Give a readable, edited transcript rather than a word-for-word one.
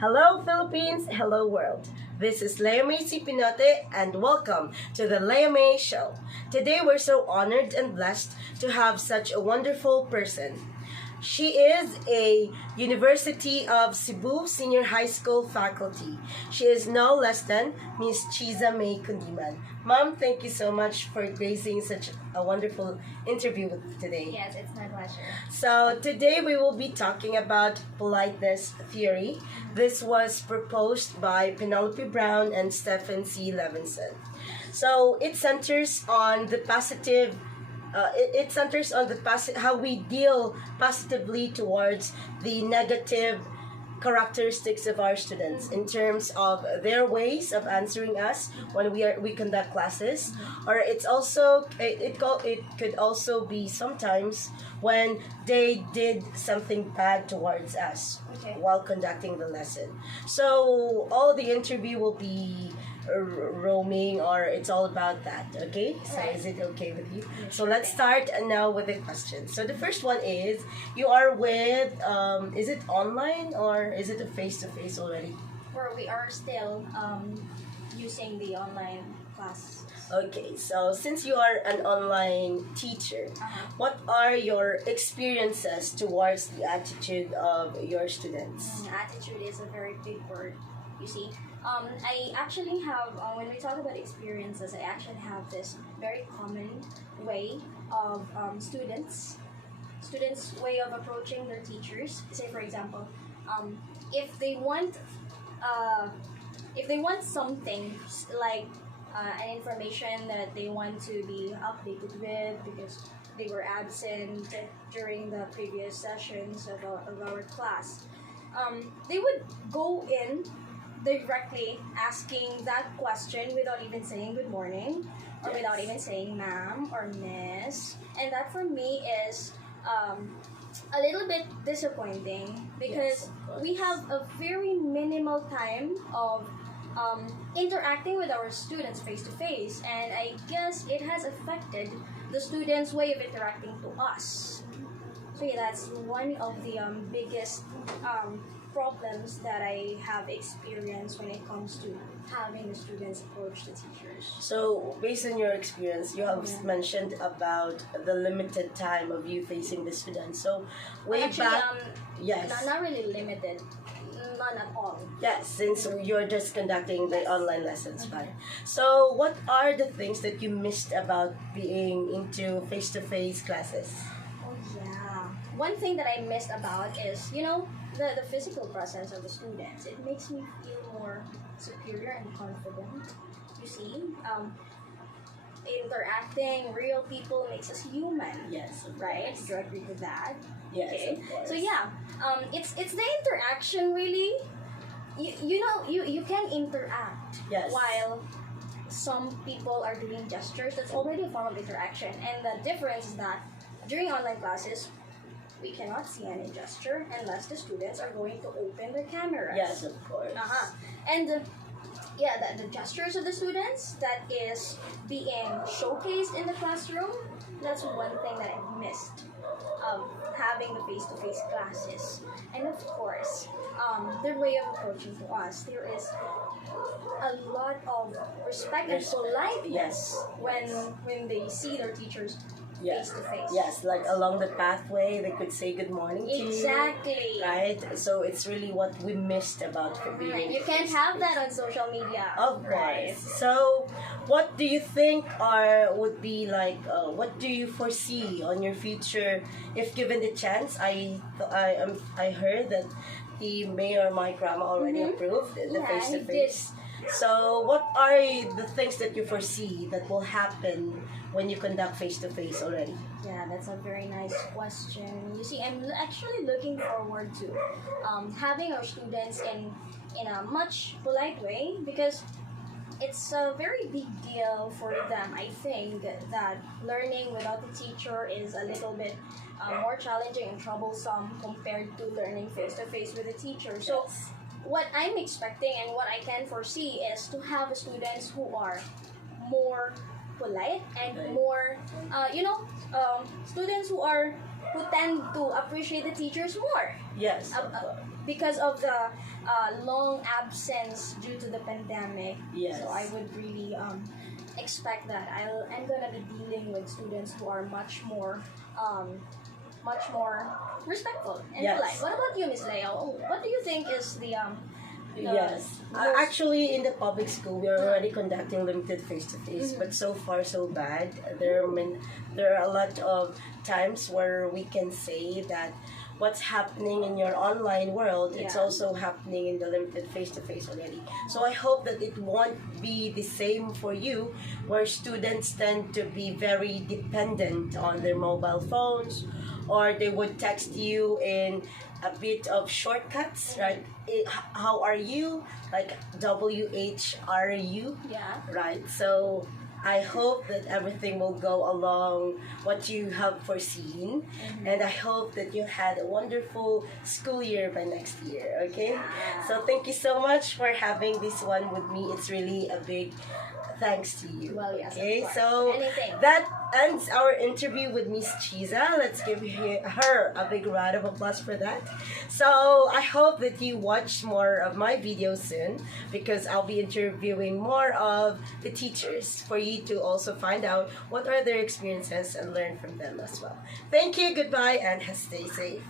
Hello Philippines, hello world. This is Lea May Pinote and welcome to the Lea May Show. Today we're so honored and blessed to have such a wonderful person. She is a University of Cebu Senior High School faculty. She is no less than Miss Chiza May Kundiman. Ma'am, thank you so much for gracing such a wonderful interview with me today. Yes, it's my pleasure. So today we will be talking about politeness theory. This was proposed by Penelope Brown and Stephen C. Levinson. So it centers on the positive it centers on how we deal positively towards the negative characteristics of our students in terms of their ways of answering us when we conduct classes, or it could also be sometimes when they did something bad towards us while conducting the lesson. So all the interview will be roaming, or it's all about that. Okay, so is it okay with you? So let's start now with the questions. So the first one is, you are with is it online or is it a face-to-face already? Or we are still using the online class. Okay, so since you are an online teacher, what are your experiences towards the attitude of your students? Attitude is a very big word, you see. I actually have, when we talk about experiences, I actually have this very common way of students' way of approaching their teachers. Say, for example, if they want something like an information that they want to be updated with because they were absent during the previous sessions of our class, they would go in directly asking that question without even saying good morning or without even saying ma'am or miss, and that for me is a little bit disappointing because we have a very minimal time of interacting with our students face to face, and I guess it has affected the students' way of interacting to us. So yeah, that's one of the biggest problems that I have experienced when it comes to having the students approach the teachers. So, based on your experience, you have mentioned about the limited time of you facing the students. So, back, yes, not really limited, none at all. Yes, since you're just conducting the online lessons, right? So, what are the things that you missed about being into face-to-face classes? Oh yeah, one thing that I missed about is, the physical presence of the students. It makes me feel more superior and confident. You see, interacting real people makes us human. Yes, right? Do you agree with that? Yes, okay. Of course. So yeah, it's the interaction really. You can interact while some people are doing gestures. That's already a form of interaction, and the difference is that during online classes, we cannot see any gesture unless the students are going to open their cameras. Yes, of course. And the gestures of the students that is being showcased in the classroom, that's one thing that I missed having the face-to-face classes. And of course, their way of approaching to us, there is a lot of respect and politeness when they see their teachers face to face. Yes, like along the pathway, they could say good morning to you. Exactly. Right? So it's really what we missed about being. You can't have that on social media. Of course. Right? So, what do you think would be like? What do you foresee on your future if given the chance? I heard that the mayor Mike Rama already approved the face to face. So, what are the things that you foresee that will happen when you conduct face-to-face already? Yeah, that's a very nice question. You see, I'm actually looking forward to having our students in a much polite way, because it's a very big deal for them. I think that learning without a teacher is a little bit more challenging and troublesome compared to learning face-to-face with a teacher. So what I'm expecting and what I can foresee is to have students who are more polite and more, students who tend to appreciate the teachers more. Yes. Because of the long absence due to the pandemic. Yes. So I would really expect that I'm gonna be dealing with students who are much more respectful and Yes. polite. What about you, Miss Leo? What do you think is the Yes. most- Actually, in the public school, we are already conducting limited face-to-face, but so far so bad. There are a lot of times where we can say that what's happening in your online world, it's Yeah. also happening in the limited face-to-face already. So I hope that it won't be the same for you, where students tend to be very dependent on their mobile phones, or they would text you in a bit of shortcuts, right? How are you? Like WHRU, yeah. right? So I hope that everything will go along what you have foreseen, and I hope that you had a wonderful school year by next year, okay? So thank you so much for having this one with me. It's really a big thanks to you. Well, yes, of okay? course. So Anything. that ends our interview with Miss Chiza. Let's give her a big round of applause for that. So I hope that you watch more of my videos soon, because I'll be interviewing more of the teachers for you to also find out what are their experiences and learn from them as well. Thank you, goodbye, and stay safe.